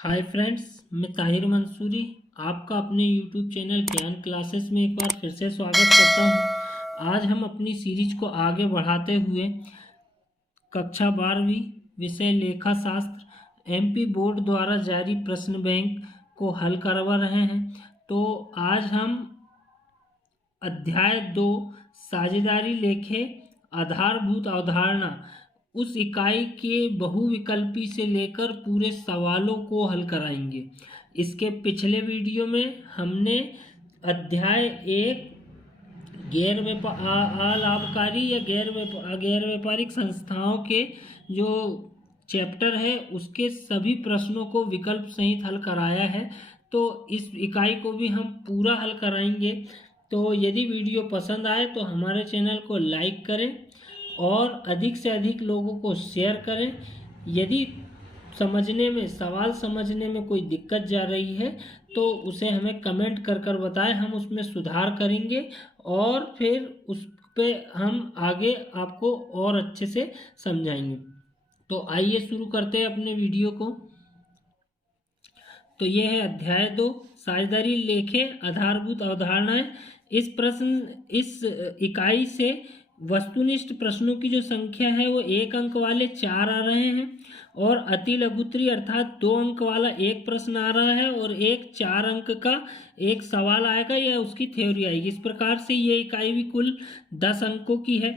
Hi friends, मैं ताहिर मंसूरी आपका अपने यूट्यूब चैनल ज्ञान क्लासेस में एक बार फिर से स्वागत करता हूं। आज हम अपनी सीरीज को आगे बढ़ाते हुए कक्षा 12वीं विषय लेखा शास्त्र एमपी बोर्ड द्वारा जारी प्रश्न बैंक को हल करवा रहे हैं। तो आज हम अध्याय 2 साझेदारी लेखे आधारभूत अवधारणा उस इकाई के बहुविकल्पी से लेकर पूरे सवालों को हल कराएंगे। इसके पिछले वीडियो में हमने अध्याय 1 लाभकारी या गैर व्यापारिक संस्थाओं के जो चैप्टर है उसके सभी प्रश्नों को विकल्प सहित हल कराया है। तो इस इकाई को भी हम पूरा हल कराएंगे। तो यदि वीडियो पसंद आए तो हमारे चैनल को लाइक करें और अधिक से अधिक लोगों को शेयर करें। यदि सवाल समझने में कोई दिक्कत जा रही है तो उसे हमें कमेंट कर बताएं, हम उसमें सुधार करेंगे और फिर उस पे हम आगे आपको और अच्छे से समझाएंगे। तो आइए शुरू करते हैं अपने वीडियो को। तो यह है अध्याय 2 साझेदारी लेखे आधारभूत अवधारणाएं। इस इकाई से वस्तुनिष्ठ प्रश्नों की जो संख्या है वो 1 अंक वाले 4 आ रहे हैं और अति लघुत्तरी अर्थात 2 अंक वाला एक प्रश्न आ रहा है और एक 4 अंक का एक सवाल आएगा या उसकी थ्योरी आएगी। इस प्रकार से ये इकाई भी कुल 10 अंकों की है।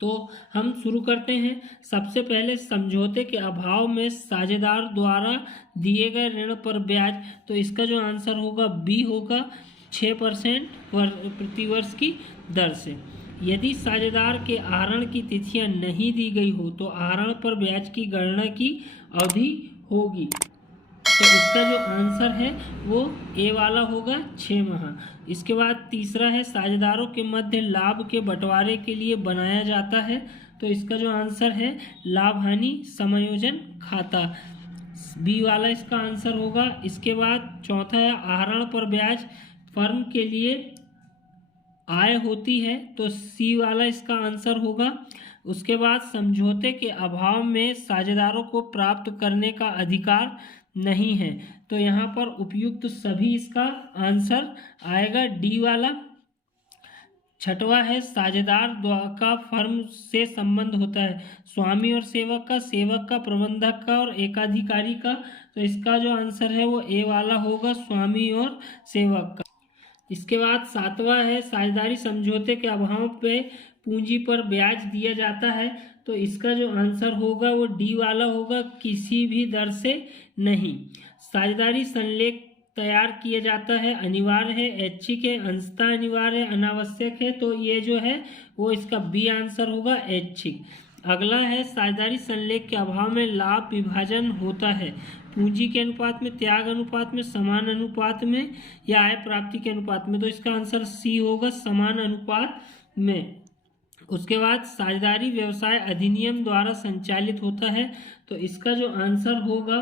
तो हम शुरू करते हैं। सबसे पहले समझौते के अभाव में साझेदार द्वारा दिए गए ऋण पर ब्याज, तो इसका जो आंसर होगा बी होगा 6% प्रतिवर्ष की दर से। यदि साझेदार के आहरण की तिथियां नहीं दी गई हो तो आहरण पर ब्याज की गणना की अवधि होगी। तो इसका जो आंसर है वो ए वाला होगा 6 माह। इसके बाद तीसरा है साझेदारों के मध्य लाभ के बंटवारे के लिए बनाया जाता है, तो इसका जो आंसर है लाभ हानि समायोजन खाता, बी वाला इसका आंसर होगा। इसके बाद चौथा है आहरण पर ब्याज फर्म के लिए आय होती है, तो सी वाला इसका आंसर होगा। उसके बाद समझौते के अभाव में साझेदारों को प्राप्त करने का अधिकार नहीं है, तो यहाँ पर उपयुक्त सभी इसका आंसर आएगा डी वाला। छठवा है साझेदार का फर्म से संबंध होता है स्वामी और सेवक का, प्रबंधक का और एकाधिकारी का, तो इसका जो आंसर है वो ए वाला होगा स्वामी और सेवक का। इसके बाद सातवां है साझेदारी समझौते के अभाव पे पूंजी पर ब्याज दिया जाता है, तो इसका जो आंसर होगा वो डी वाला होगा किसी भी दर से नहीं। साझेदारी संलेख तैयार किया जाता है, अनिवार्य है, ऐच्छिक है, अंशतः अनिवार्य है, अनावश्यक है, तो ये जो है वो इसका बी आंसर होगा ऐच्छिक। अगला है साझेदारी संलेख के अभाव में लाभ विभाजन होता है पूंजी के अनुपात में, त्याग अनुपात में, समान अनुपात में या आय प्राप्ति के अनुपात में, तो इसका आंसर सी होगा समान अनुपात में। उसके बाद साझेदारी व्यवसाय अधिनियम द्वारा संचालित होता है, तो इसका जो आंसर होगा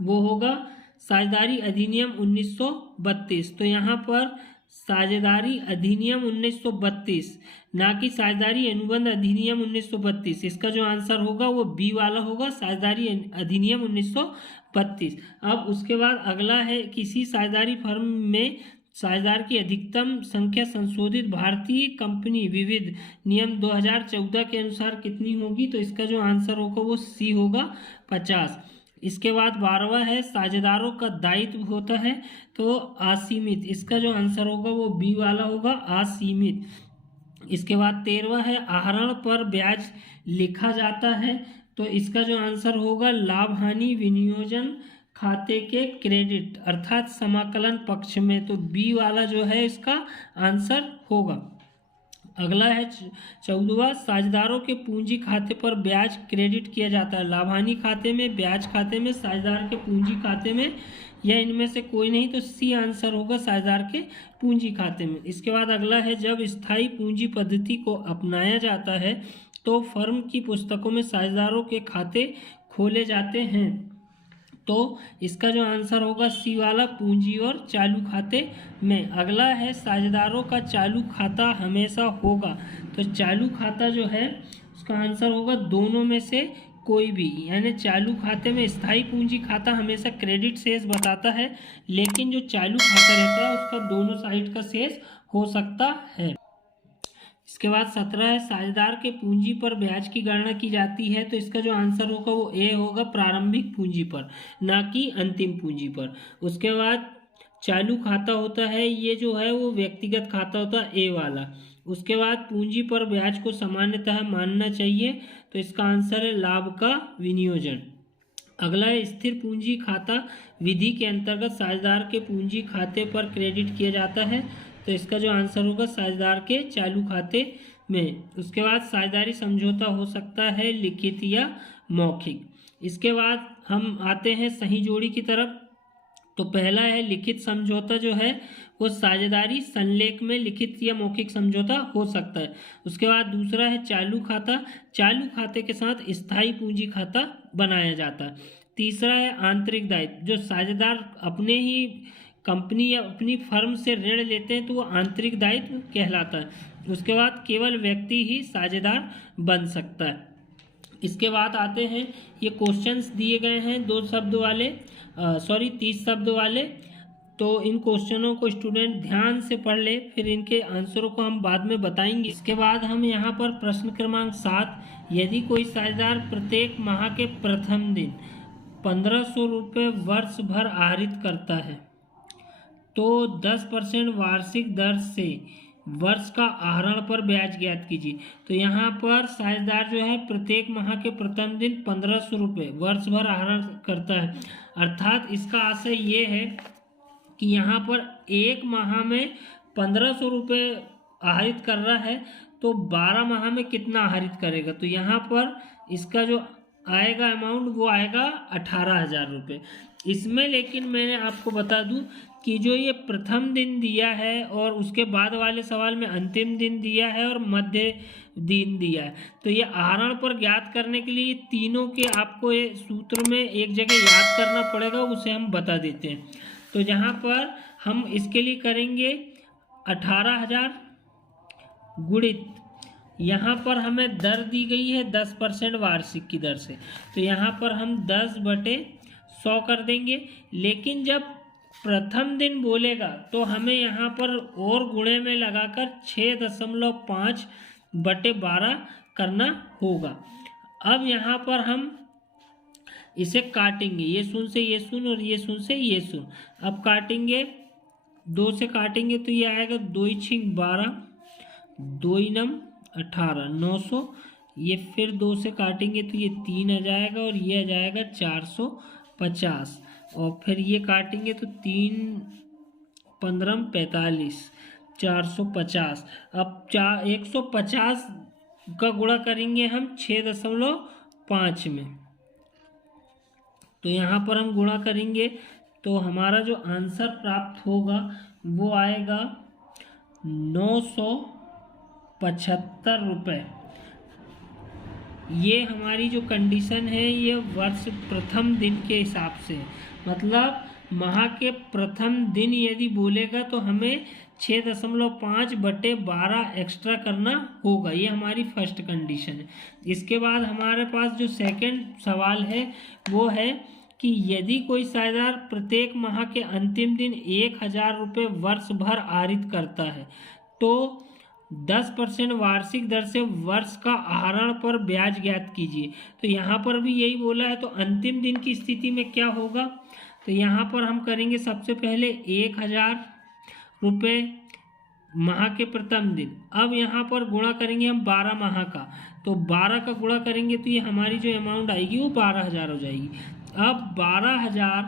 वो होगा साझेदारी अधिनियम 1932। तो यहाँ पर साझेदारी अधिनियम 1932 ना कि साझेदारी अनुबंध अधिनियम 1932, इसका जो आंसर होगा वो बी वाला होगा साझेदारी अधिनियम 1932। अब उसके बाद अगला है किसी साझेदारी फर्म में साझेदार की अधिकतम संख्या संशोधित भारतीय कंपनी विविध नियम 2014 के अनुसार कितनी होगी, तो इसका जो आंसर होगा वो सी होगा 50। इसके बाद 12वां है साझेदारों का दायित्व होता है तो असीमित, इसका जो आंसर होगा वो बी वाला होगा असीमित। इसके बाद 13वां है आहरण पर ब्याज लिखा जाता है, तो इसका जो आंसर होगा लाभ हानि विनियोजन खाते के क्रेडिट अर्थात समाकलन पक्ष में, तो बी वाला जो है इसका आंसर होगा। अगला है 14वां साझेदारों के पूंजी खाते पर ब्याज क्रेडिट किया जाता है, लाभानी खाते में, ब्याज खाते में, साझेदार के पूंजी खाते में, या इनमें से कोई नहीं, तो सी आंसर होगा साझेदार के पूंजी खाते में। इसके बाद अगला है जब स्थायी पूंजी पद्धति को अपनाया जाता है तो फर्म की पुस्तकों में साझेदारों के खाते खोले जाते हैं, तो इसका जो आंसर होगा सी वाला पूंजी और चालू खाते में। अगला है साझेदारों का चालू खाता हमेशा होगा, तो चालू खाता जो है उसका आंसर होगा दोनों में से कोई भी, यानी चालू खाते में स्थायी पूंजी खाता हमेशा क्रेडिट शेष बताता है, लेकिन जो चालू खाता रहता है उसका दोनों साइड का शेष हो सकता है। इसके बाद 17 है, साझेदार के पूंजी पर ब्याज की गणना की जाती है। तो इसका जो आंसर होगा वो ए होगा, प्रारंभिक पूंजी पर, ना कि अंतिम पूंजी पर। उसके बाद चालू खाता होता है, ये जो है वो व्यक्तिगत खाता होता है, ए वाला। उसके बाद पूंजी पर ब्याज को सामान्यतः मानना चाहिए, तो इसका आंसर है लाभ का विनियोजन। अगला है, स्थिर पूंजी खाता विधि के अंतर्गत साझेदार के पूंजी खाते पर क्रेडिट किया जाता है, तो इसका जो आंसर होगा साझेदार के चालू खाते में। उसके बाद साझेदारी समझौता हो सकता है लिखित या मौखिक। इसके बाद हम आते हैं सही जोड़ी की तरफ। तो पहला है, लिखित समझौता जो है वो साझेदारी संलेख में लिखित या मौखिक समझौता हो सकता है। उसके बाद दूसरा है चालू खाता, चालू खाते के साथ स्थायी पूंजी खाता बनाया जाता है। तीसरा है आंतरिक दायित्व, जो साझेदार अपने ही कंपनी या अपनी फर्म से ऋण लेते हैं तो वो आंतरिक दायित्व कहलाता है। उसके बाद केवल व्यक्ति ही साझेदार बन सकता है। इसके बाद आते हैं, ये क्वेश्चंस दिए गए हैं 30 शब्द वाले, तो इन क्वेश्चनों को स्टूडेंट ध्यान से पढ़ ले, फिर इनके आंसरों को हम बाद में बताएंगे। इसके बाद हम यहाँ पर प्रश्न क्रमांक 7, यदि कोई साझेदार प्रत्येक माह के प्रथम दिन 1500 रुपये वर्ष भर आहरित करता है तो 10% वार्षिक दर से वर्ष का आहरण पर ब्याज ज्ञात कीजिए। तो यहाँ पर साझेदार जो है प्रत्येक माह के प्रथम दिन 1500 रुपये वर्ष भर आहरण करता है, अर्थात इसका आशय ये है कि यहाँ पर एक माह में 1500 रुपये आहरित कर रहा है तो 12 माह में कितना आहरित करेगा, तो यहाँ पर इसका जो आएगा अमाउंट वो आएगा 18,000 रुपये। इसमें लेकिन मैंने आपको बता दूं कि जो ये प्रथम दिन दिया है और उसके बाद वाले सवाल में अंतिम दिन दिया है और मध्य दिन दिया है, तो ये आहरण पर ज्ञात करने के लिए तीनों के आपको ये सूत्र में एक जगह याद करना पड़ेगा, उसे हम बता देते हैं। तो जहाँ पर हम इसके लिए करेंगे 18,000 गुणित, यहाँ पर हमें दर दी गई है 10% वार्षिक की दर से, तो यहाँ पर हम 10/100 कर देंगे। लेकिन जब प्रथम दिन बोलेगा तो हमें यहाँ पर और गुणे में लगाकर 6.5/12 करना होगा। अब यहाँ पर हम इसे काटेंगे, ये शून्य से ये शून्य और ये शून्य से ये शून्य। अब काटेंगे, 2 से काटेंगे तो ये आएगा 2×6 12, 2×9 18, 900। ये फिर 2 से काटेंगे तो ये 3 आ जाएगा और ये आ जाएगा 450, और फिर ये काटेंगे तो 3×15 45, 450। अब 150 का गुणा करेंगे हम 6.5 में, तो यहाँ पर हम गुणा करेंगे तो हमारा जो आंसर प्राप्त होगा वो आएगा 975 रुपये। ये हमारी जो कंडीशन है ये वर्ष प्रथम दिन के हिसाब से, मतलब माह के प्रथम दिन यदि बोलेगा तो हमें 6.5/12 एक्स्ट्रा करना होगा, ये हमारी फर्स्ट कंडीशन है। इसके बाद हमारे पास जो सेकंड सवाल है वो है कि यदि कोई साझेदार प्रत्येक माह के अंतिम दिन 1,000 रुपये वर्ष भर आहरित करता है तो 10% वार्षिक दर से वर्ष का आहरण पर ब्याज ज्ञात कीजिए। तो यहाँ पर भी यही बोला है, तो अंतिम दिन की स्थिति में क्या होगा, तो यहाँ पर हम करेंगे सबसे पहले 1,000 रुपये माह के प्रथम दिन। अब यहाँ पर गुणा करेंगे हम 12 माह का, तो 12 का गुणा करेंगे तो ये हमारी जो अमाउंट आएगी वो 12,000 हो जाएगी। अब 12,000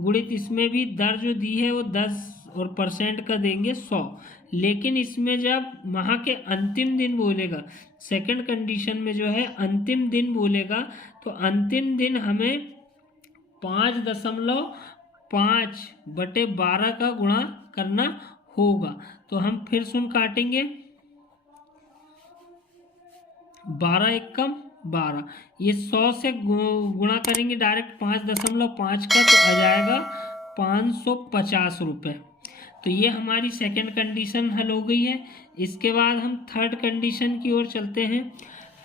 गुणित इसमें भी दर जो दी है वो 10 और % का देंगे 100, लेकिन इसमें जब माह के अंतिम दिन बोलेगा, सेकंड कंडीशन में जो है अंतिम दिन बोलेगा, तो अंतिम दिन हमें 5.5/12 का गुणा करना होगा। तो हम फिर शून्य काटेंगे, 12×1 12, ये 100 से गुणा करेंगे डायरेक्ट 5.5 का, तो आ जाएगा 550 रुपये। तो ये हमारी सेकंड कंडीशन हल हो गई है। इसके बाद हम थर्ड कंडीशन की ओर चलते हैं।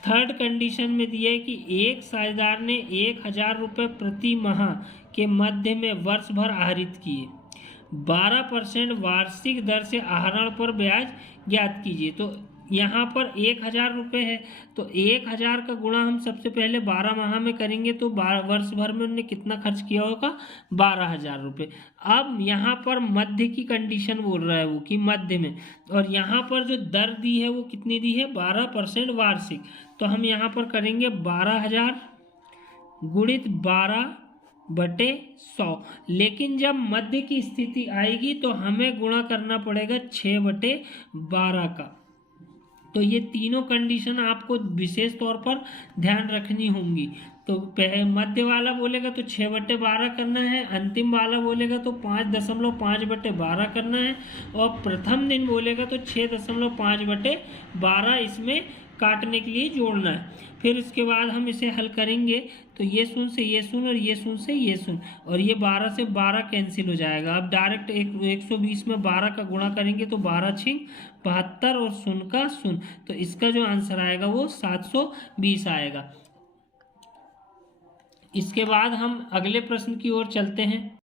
थर्ड कंडीशन में दिया है कि एक साझेदार ने 1,000 रुपये प्रति माह के मध्य में वर्ष भर आहरित किए, 12% वार्षिक दर से आहरण पर ब्याज ज्ञात कीजिए। तो यहाँ पर 1,000 रुपये है, तो 1,000 का गुणा हम सबसे पहले 12 माह में करेंगे, तो वर्ष भर में उन्होंने कितना खर्च किया होगा, 12,000 रुपये। अब यहाँ पर मध्य की कंडीशन बोल रहा है वो कि मध्य में, और यहाँ पर जो दर दी है वो कितनी दी है, 12% वार्षिक। तो हम यहाँ पर करेंगे 12,000 गुणित 12/100, लेकिन जब मध्य की स्थिति आएगी तो हमें गुणा करना पड़ेगा 6/12 का। तो ये तीनों कंडीशन आपको विशेष तौर पर ध्यान रखनी होंगी। तो मध्य वाला बोलेगा तो 6/12 करना है, अंतिम वाला बोलेगा तो 5.5/12 करना है, और प्रथम दिन बोलेगा तो 6.5/12 इसमें काटने के लिए जोड़ना है। फिर इसके बाद हम इसे हल करेंगे तो ये शून्य से ये शून्य और ये शून्य से ये शून्य, और ये 12 से 12 कैंसिल हो जाएगा। अब डायरेक्ट 120 में 12 का गुणा करेंगे तो 12 × 72 और शून्य का शून्य, तो इसका जो आंसर आएगा वो 720 आएगा। इसके बाद हम अगले प्रश्न की ओर चलते हैं।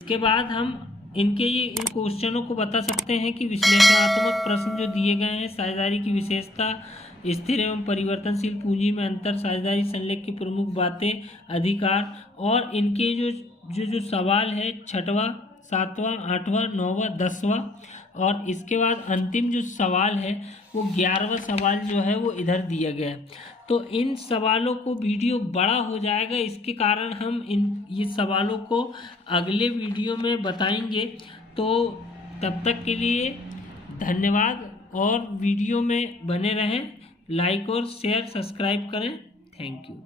इसके बाद हम इन क्वेश्चनों को बता सकते हैं कि विश्लेषणात्मक प्रश्न जो दिए गए हैं, साझेदारी की विशेषता, स्थिर एवं परिवर्तनशील पूंजी में अंतर, साझेदारी संलेख की प्रमुख बातें, अधिकार, और इनके जो सवाल है 6वां, 7वां, 8वां, 9वां, 10वां, और इसके बाद अंतिम जो सवाल है वो 11वां सवाल जो है वो इधर दिया गया है। तो इन सवालों को वीडियो बड़ा हो जाएगा, इसके कारण हम ये सवालों को अगले वीडियो में बताएंगे। तो तब तक के लिए धन्यवाद, और वीडियो में बने रहें, लाइक और शेयर सब्सक्राइब करें। Thank you.